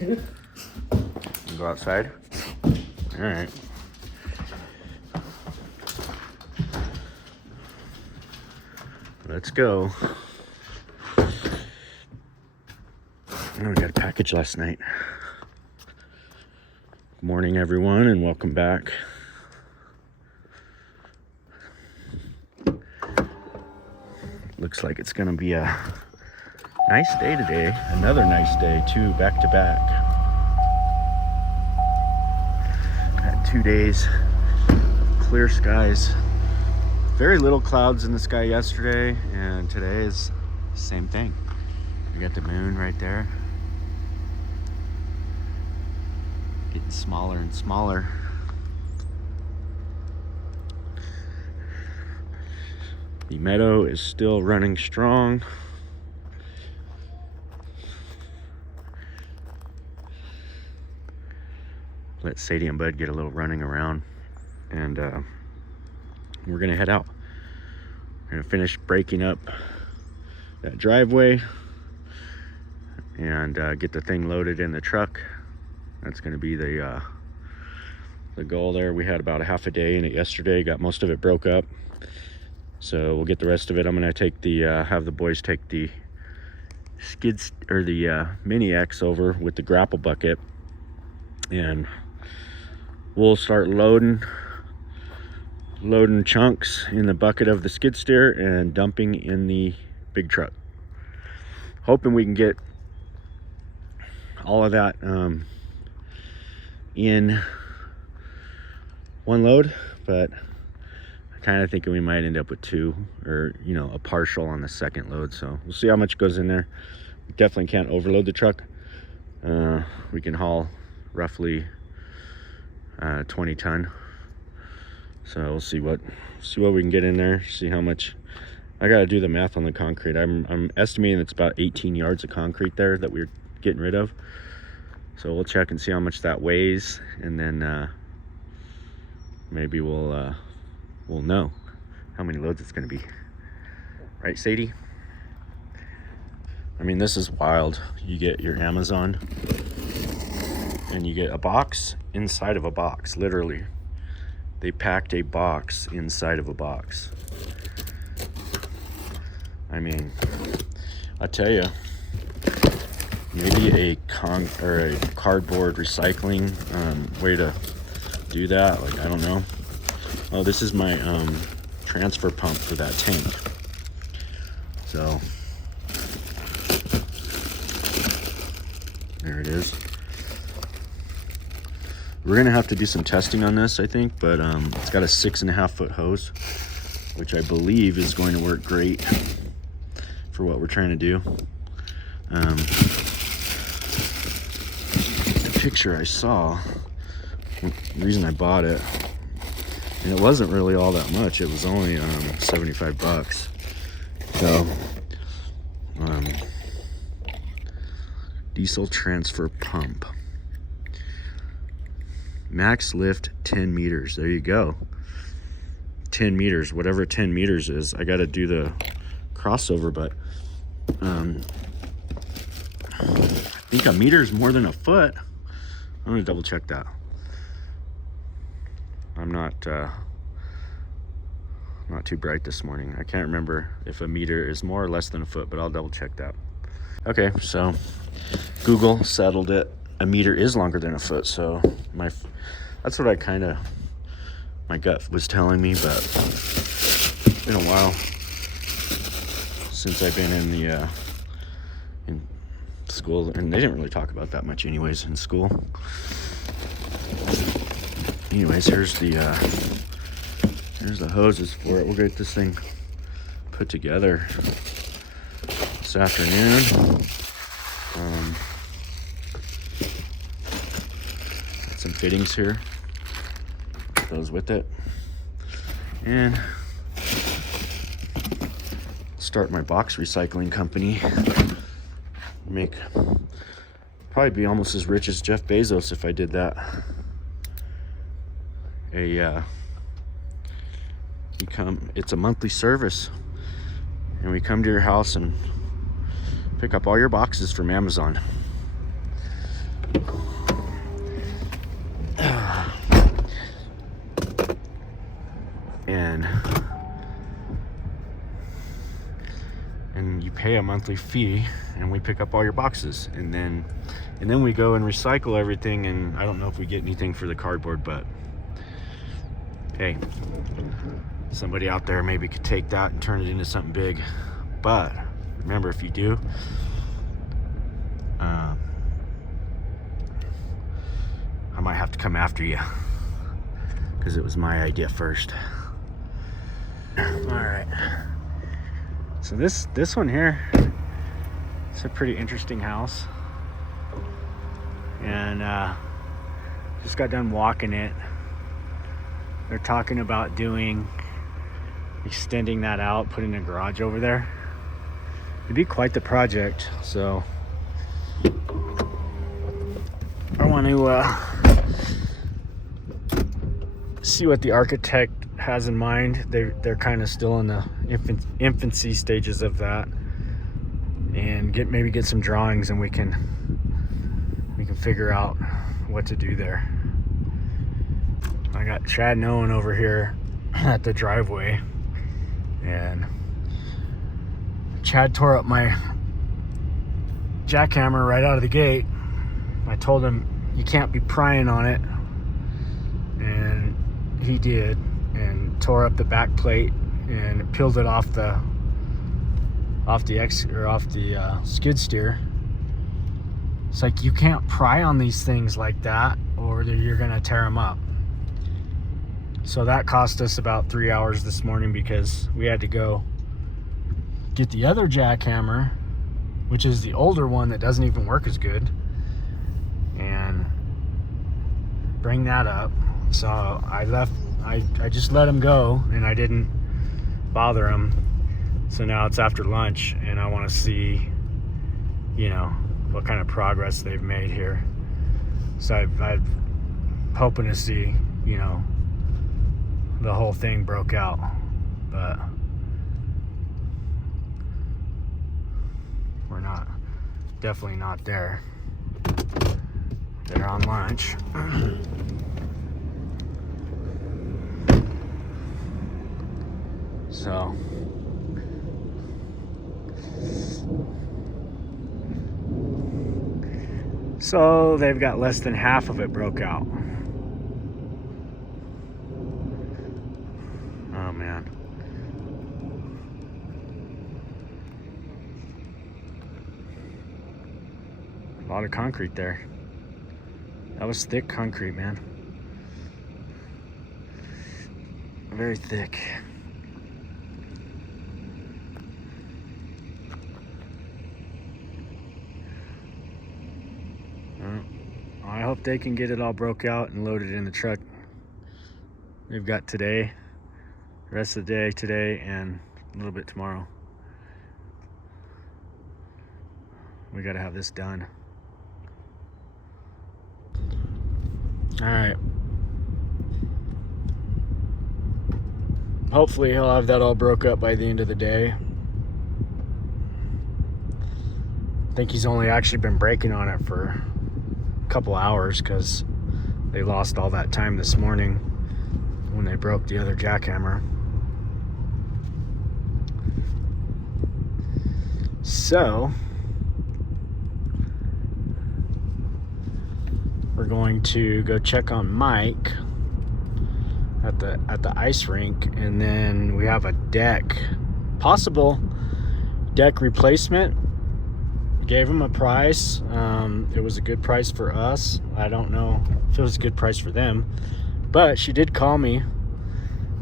Go outside? All right. Let's go. Oh, we got a package last night. Good morning, everyone, and welcome back. Looks like it's gonna be a nice day today. Another nice day, too, back to back. Had 2 days, clear skies. Very little clouds in the sky yesterday, and today is the same thing. We got the moon right there. Getting smaller and smaller. The meadow is still running strong. Let Sadie and Bud get a little running around, and we're gonna head out. We're gonna finish breaking up that driveway and get the thing loaded in the truck. That's gonna be the goal there. We had about a half a day in it yesterday, got most of it broke up. So we'll get the rest of it. I'm gonna take the have the boys take the skids or the Mini X over with the grapple bucket, and we'll start loading chunks in the bucket of the skid steer and dumping in the big truck. Hoping we can get all of that in one load, but kind of thinking we might end up with two, or a partial on the second load. So we'll see how much goes in there. We definitely can't overload the truck. We can haul roughly 20 ton, so we'll see what we can get in there, see how much. I gotta do the math on the concrete. I'm estimating it's about 18 yards of concrete there that we're getting rid of, so we'll check and see how much that weighs, and then maybe we'll know how many loads it's going to be. Right, Sadie? I mean, this is wild. You get your Amazon and you get a box inside of a box. Literally, they packed a box inside of a box. I mean, I tell you, maybe a cardboard recycling way to do that. Like, I don't know. Oh, this is my transfer pump for that tank. So there it is. We're gonna have to do some testing on this, I think, but it's got a 6.5 foot hose, which I believe is going to work great for what we're trying to do. The picture I saw, the reason I bought it, and it wasn't really all that much. It was only 75 bucks. So, diesel transfer pump. Max lift 10 meters. There you go. 10 meters, whatever 10 meters is. I got to do the crossover, but I think a meter is more than a foot. I'm going to double check that. I'm not too bright this morning. I can't remember if a meter is more or less than a foot, but I'll double check that. Okay, so Google settled it. A meter is longer than a foot, so that's what my gut was telling me, but it's been a while since I've been in school, and they didn't really talk about that much anyways in school. Anyways, here's the hoses for it. We'll get this thing put together this afternoon. Got some fittings here, goes with it, and start my box recycling company. Probably be almost as rich as Jeff Bezos if I did that. It's a monthly service, and we come to your house and pick up all your boxes from Amazon. and you pay a monthly fee, and we pick up all your boxes, and then we go and recycle everything. And I don't know if we get anything for the cardboard, but hey, somebody out there maybe could take that and turn it into something big. But remember, if you do, I might have to come after you, because it was my idea first. All right, so this one here, it's a pretty interesting house, and just got done walking it. They're talking about extending that out, putting a garage over there. It'd be quite the project, so I want to see what the architect has in mind. They're kind of still in the infancy stages of that, and maybe get some drawings, and we can figure out what to do there. I got Chad and Owen over here at the driveway, and Chad tore up my jackhammer right out of the gate. I told him you can't be prying on it, and he did, and tore up the back plate and peeled it off the skid steer. It's like, you can't pry on these things like that, or you're gonna tear them up. So that cost us about 3 hours this morning, because we had to go get the other jackhammer, which is the older one that doesn't even work as good, and bring that up. So I just let him go, and I didn't bother him. So now it's after lunch, and I want to see, what kind of progress they've made here. So I'm hoping to see, the whole thing broke out, but we're definitely not there. They're on lunch. So they've got less than half of it broke out. Oh man. A lot of concrete there. That was thick concrete, man. Very thick. I hope they can get it all broke out and loaded in the truck. They've got today, the rest of the day today, and a little bit tomorrow. We got to have this done. All right. Hopefully he'll have that all broke up by the end of the day. I think he's only actually been breaking on it for a couple hours, because they lost all that time this morning when they broke the other jackhammer. So we're going to go check on Mike at the ice rink, and then we have a possible deck replacement. Gave him a price. It was a good price for us. I don't know if it was a good price for them, but she did call me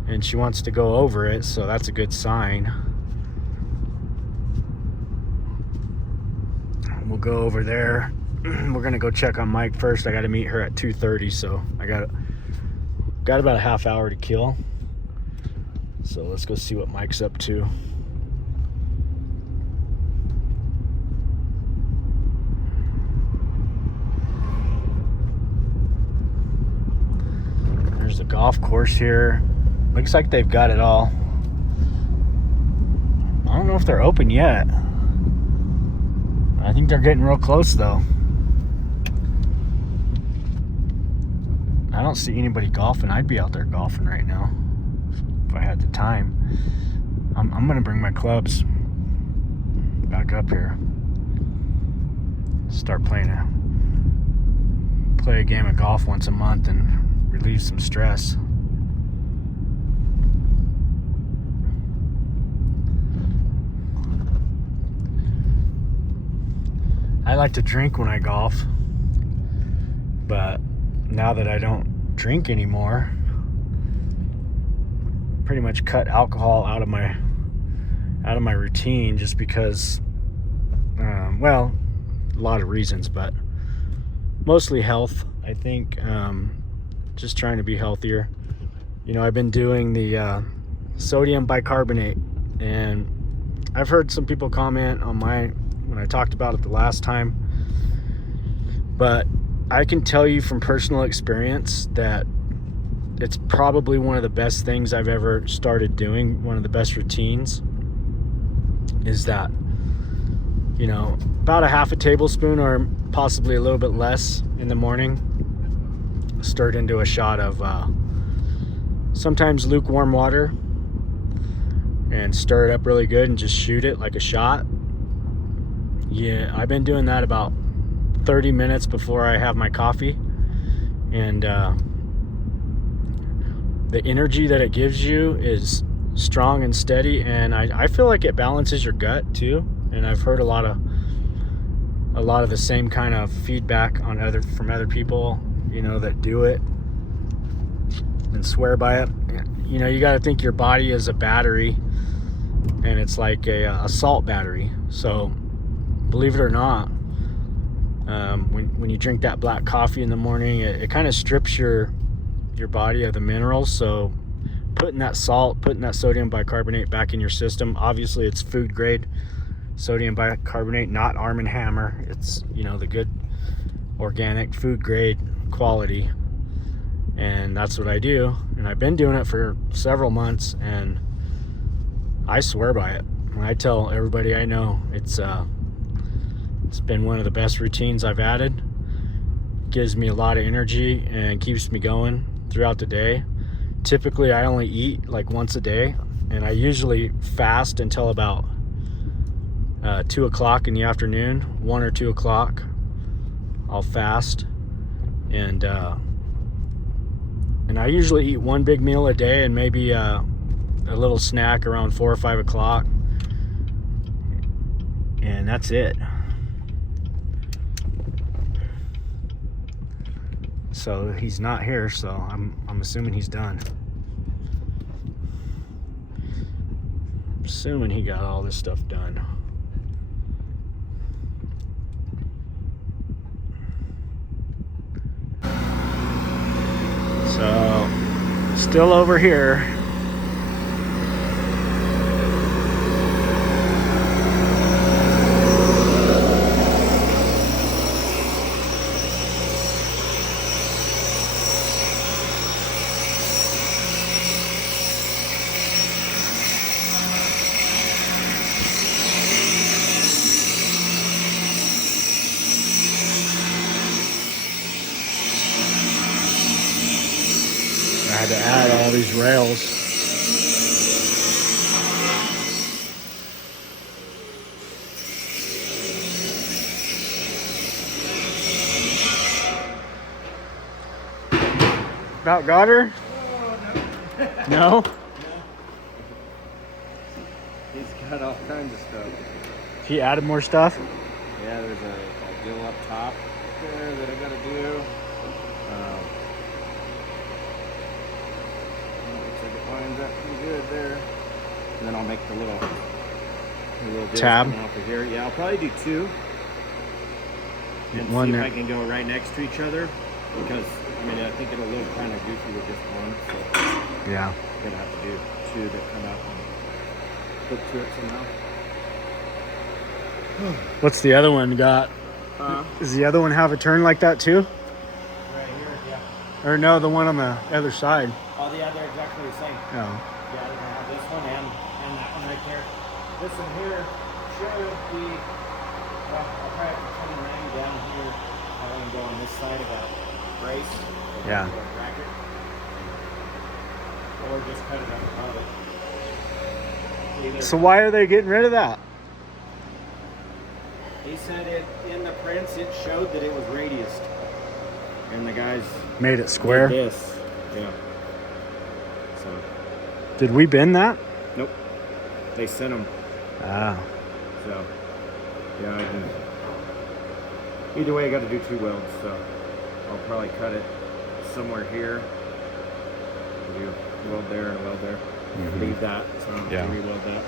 and she wants to go over it, so that's a good sign. We'll go over there. We're gonna go check on Mike first. I got to meet her at 2:30, so I got about a half hour to kill. So let's go see what Mike's up to. There's the golf course here. Looks like they've got it all. I don't know if they're open yet. I think they're getting real close though. I don't see anybody golfing. I'd be out there golfing right now if I had the time. I'm gonna bring my clubs back up here. Start play a game of golf once a month and relieve some stress. I like to drink when I golf, but now that I don't drink anymore, pretty much cut alcohol out of my routine, just because well, a lot of reasons, but mostly health. I think just trying to be healthier. You know, I've been doing the sodium bicarbonate, and I've heard some people comment on when I talked about it the last time, but I can tell you from personal experience that it's probably one of the best things I've ever started doing. One of the best routines is that, you know, about a half a tablespoon or possibly a little bit less in the morning, stirred into a shot of sometimes lukewarm water, and stir it up really good and just shoot it like a shot. Yeah, I've been doing that about 30 minutes before I have my coffee, and the energy that it gives you is strong and steady, and I feel like it balances your gut too. And I've heard a lot of the same kind of feedback from other people, you know, that do it and swear by it. You know, you got to think your body is a battery, and it's like a salt battery. So believe it or not, when you drink that black coffee in the morning, it kind of strips your body of the minerals. So putting that sodium bicarbonate back in your system, obviously it's food grade sodium bicarbonate, not Arm & Hammer. It's, you know, the good organic food grade quality, and that's what I do. And I've been doing it for several months, and I swear by it. And I tell everybody I know, it's been one of the best routines I've added. Gives me a lot of energy and keeps me going throughout the day. Typically I only eat like once a day, and I usually fast until about 2 o'clock in the afternoon. 1 or 2 o'clock I'll fast, and I usually eat one big meal a day and maybe a little snack around 4 or 5 o'clock, and that's it. So he's not here, so I'm assuming he's done. I'm assuming he got all this stuff done. So still over here. I had to add all these rails. About got her? Oh, no. No? He's got all kinds of stuff. He added more stuff? Yeah, there's a deal up top there that I gotta do. Looks like it lines up pretty good there. And then I'll make the little deals tab coming off of here. Yeah, I'll probably do two. And one see there. if I can go right next to each other, because I mean I think it'll look kind of goofy with just one. So Yeah. I'm gonna have to do two that come out and hook to it somehow. What's the other one got? Does the other one have a turn like that too? Right here, yeah. Or no, the one on the other side. Oh, yeah, they're exactly the same. Oh. Yeah, they're gonna have this one and that one right there. This one here should be, well, I'll probably have to turn the ring down here. I want to go on this side of that brace. Yeah. Or bracket. Or just cut it up above it. Either. So why are they getting rid of that? He said it in the prints. It showed that it was radiused, and the guys Made it square? did this. Yeah. So. Did we bend that? Nope. They sent them. Ah. So. Yeah. I didn't. Either way, I got to do 2 welds. So I'll probably cut it somewhere here. Do a weld there and a weld there. Mm-hmm. Leave that. So I'm Yeah. gonna re-weld that.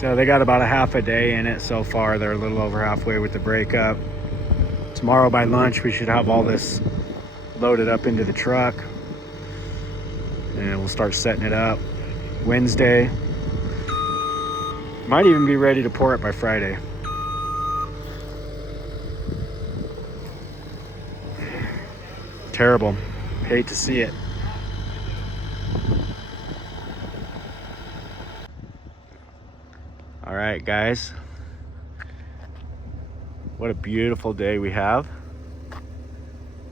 So they got about a half a day in it so far. They're a little over halfway with the breakup. Tomorrow by lunch we should have all this loaded up into the truck, and we'll start setting it up. Wednesday, might even be ready to pour it by Friday. Terrible. Hate to see it. All right, guys. What a beautiful day we have.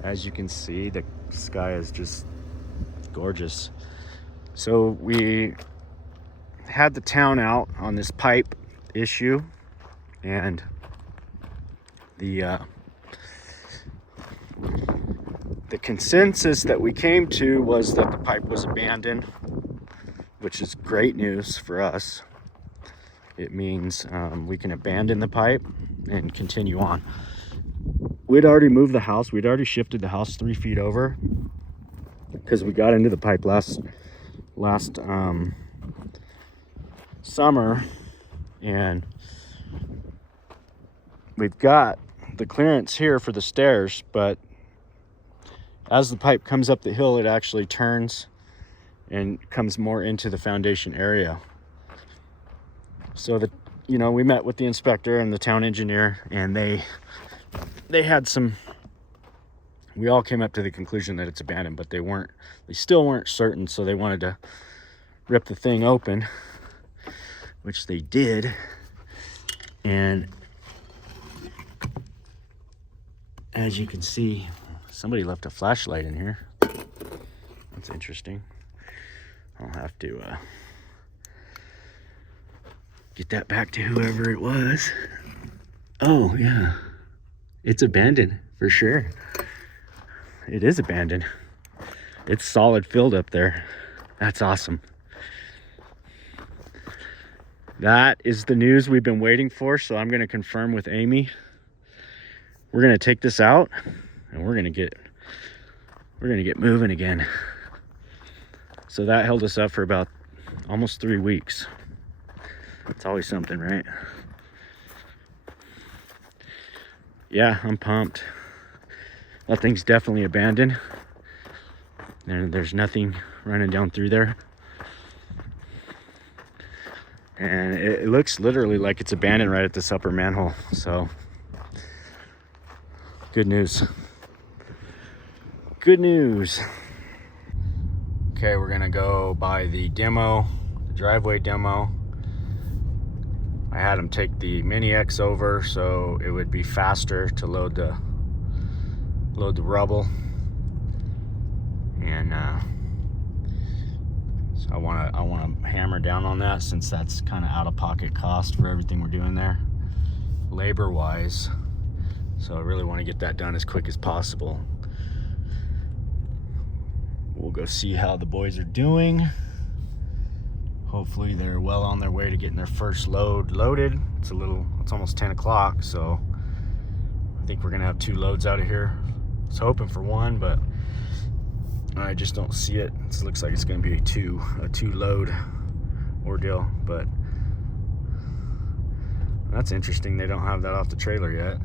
As you can see, the sky is just gorgeous. So we had the town out on this pipe issue, and the consensus that we came to was that the pipe was abandoned, which is great news for us. It means we can abandon the pipe and continue on. We'd already moved the house. We'd already shifted the house 3 feet over because we got into the pipe last summer, and we've got the clearance here for the stairs, but as the pipe comes up the hill, it actually turns and comes more into the foundation area. So that, we met with the inspector and the town engineer, and they had some, we all came up to the conclusion that it's abandoned, but they still weren't certain. So they wanted to rip the thing open, which they did. And as you can see, somebody left a flashlight in here. That's interesting. I'll have to get that back to whoever it was. Oh, yeah. It's abandoned for sure. It is abandoned. It's solid filled up there. That's awesome. That is the news we've been waiting for. So I'm going to confirm with Amy. We're going to take this out and we're going to get moving again. So that held us up for about almost 3 weeks. It's always something, right? Yeah, I'm pumped. That thing's definitely abandoned. There's nothing running down through there. And it looks literally like it's abandoned right at this upper manhole. So, good news. Good news. Okay, we're gonna go by the driveway demo. I had him take the Mini X over so it would be faster to load the rubble. And so I want to hammer down on that, since that's kind of out-of-pocket cost for everything we're doing there, labor-wise. So I really want to get that done as quick as possible. We'll go see how the boys are doing. Hopefully they're well on their way to getting their first load loaded. It's almost 10 o'clock, so I think we're gonna have 2 loads out of here. I was hoping for 1, but I just don't see it. It looks like it's gonna be a two load ordeal, but that's interesting. They don't have that off the trailer yet.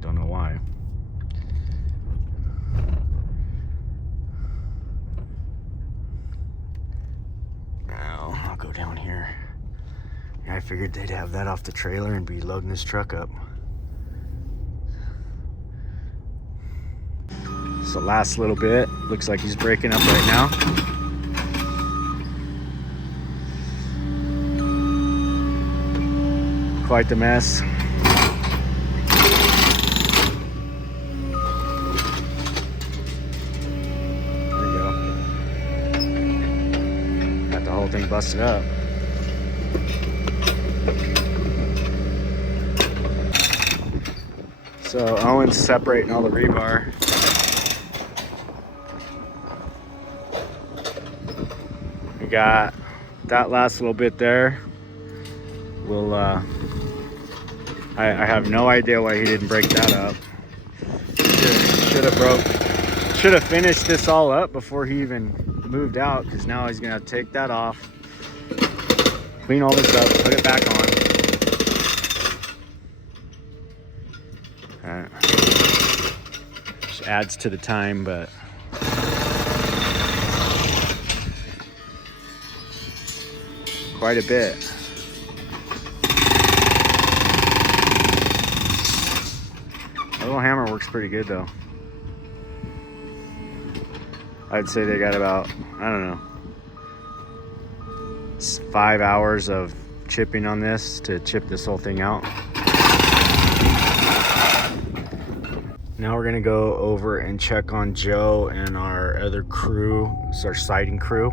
Don't know why. Now I'll go down here. Yeah, I figured they'd have that off the trailer and be loading this truck up. So last little bit, looks like he's breaking up right now. Quite the mess. There you go. Got the whole thing busted up. So Owen's separating all the rebar. We got that last little bit there. We'll I have no idea why he didn't break that up. Should have finished this all up before he even moved out, because now he's gonna have to take that off, clean all this up, put it back on. Just adds to the time, but quite a bit. The little hammer works pretty good though. I'd say they got about, I don't know, 5 hours of chipping on this to chip this whole thing out. Now we're gonna go over and check on Joe and our other crew. It's our siding crew.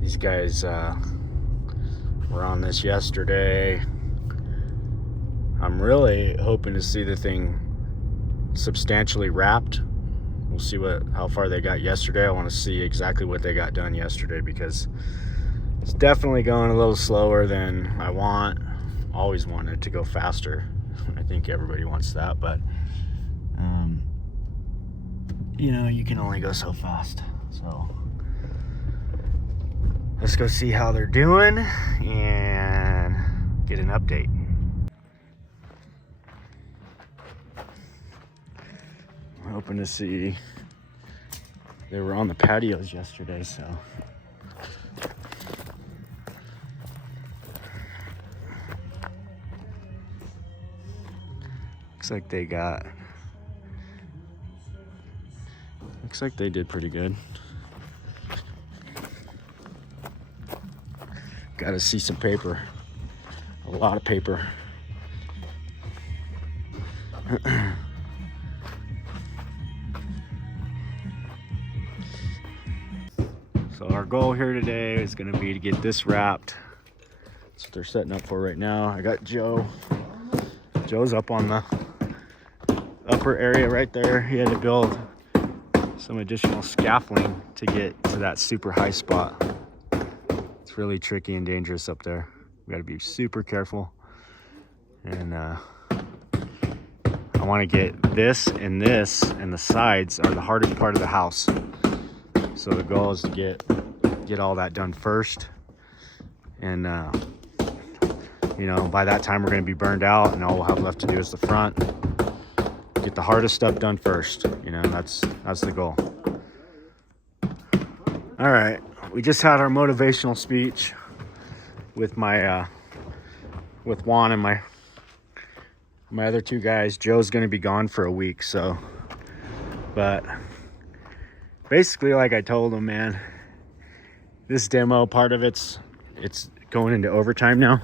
These guys were on this yesterday. I'm really hoping to see the thing substantially wrapped. We'll see how far they got yesterday. I want to see exactly what they got done yesterday, because it's definitely going a little slower than I want. Always wanted it to go faster. I think everybody wants that, but you know, you can only go so fast. So let's go see how they're doing and get an update. I'm hoping to see. They were on the patios yesterday, so looks like they did pretty good. Gotta see some paper. A lot of paper. So our goal here today is gonna be to get this wrapped. That's what they're setting up for right now. I got Joe. Joe's up on the upper area right there. He had to build some additional scaffolding to get to that super high spot. It's really tricky and dangerous up there. We gotta be super careful. And I wanna get this, and the sides are the hardest part of the house. So the goal is to get all that done first. And you know, by that time we're gonna be burned out, and all we'll have left to do is the front. Get the hardest stuff done first. You know, that's the goal. All right, we just had our motivational speech with my with Juan and my other 2 guys. Joe's gonna be gone for a week, so But basically, like I told him, man, this demo part of it's going into overtime now.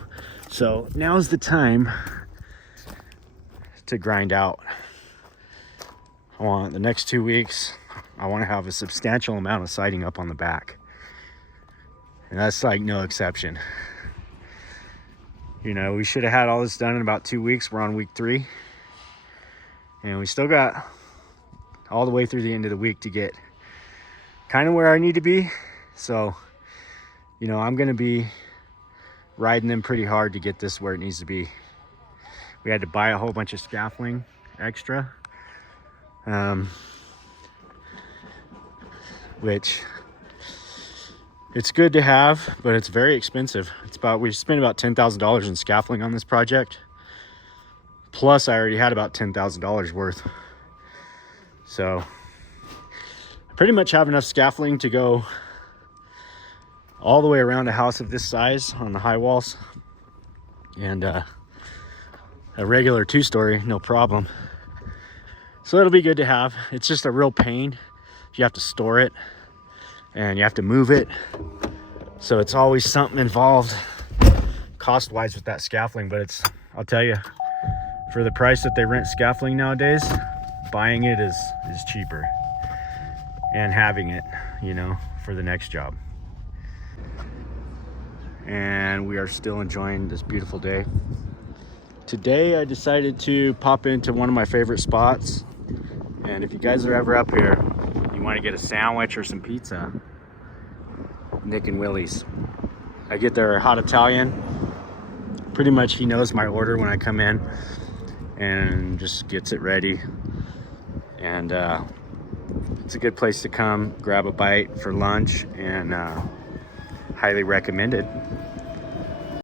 So now's the time to grind out. I want the next 2 weeks, I want to have a substantial amount of siding up on the back. And that's like no exception. You know, we should have had all this done in about 2 weeks. We're on week 3. And we still got all the way through the end of the week to get kind of where I need to be. So, you know, I'm going to be riding them pretty hard to get this where it needs to be. We had to buy a whole bunch of scaffolding extra. Which it's good to have, but it's very expensive. We spent about $10,000 in scaffolding on this project. Plus I already had about $10,000 worth. So I pretty much have enough scaffolding to go all the way around a house of this size on the high walls. And a regular 2-story, no problem. So it'll be good to have. It's just a real pain. You have to store it and you have to move it. So it's always something involved cost-wise with that scaffolding, but I'll tell you, for the price that they rent scaffolding nowadays, buying it is cheaper. And having it, you know, for the next job. And we are still enjoying this beautiful day. Today I decided to pop into one of my favorite spots. And if you guys are ever up here, you want to get a sandwich or some pizza, Nick and Willie's. I get their hot Italian. Pretty much he knows my order when I come in and just gets it ready. And it's a good place to come grab a bite for lunch, and highly recommended.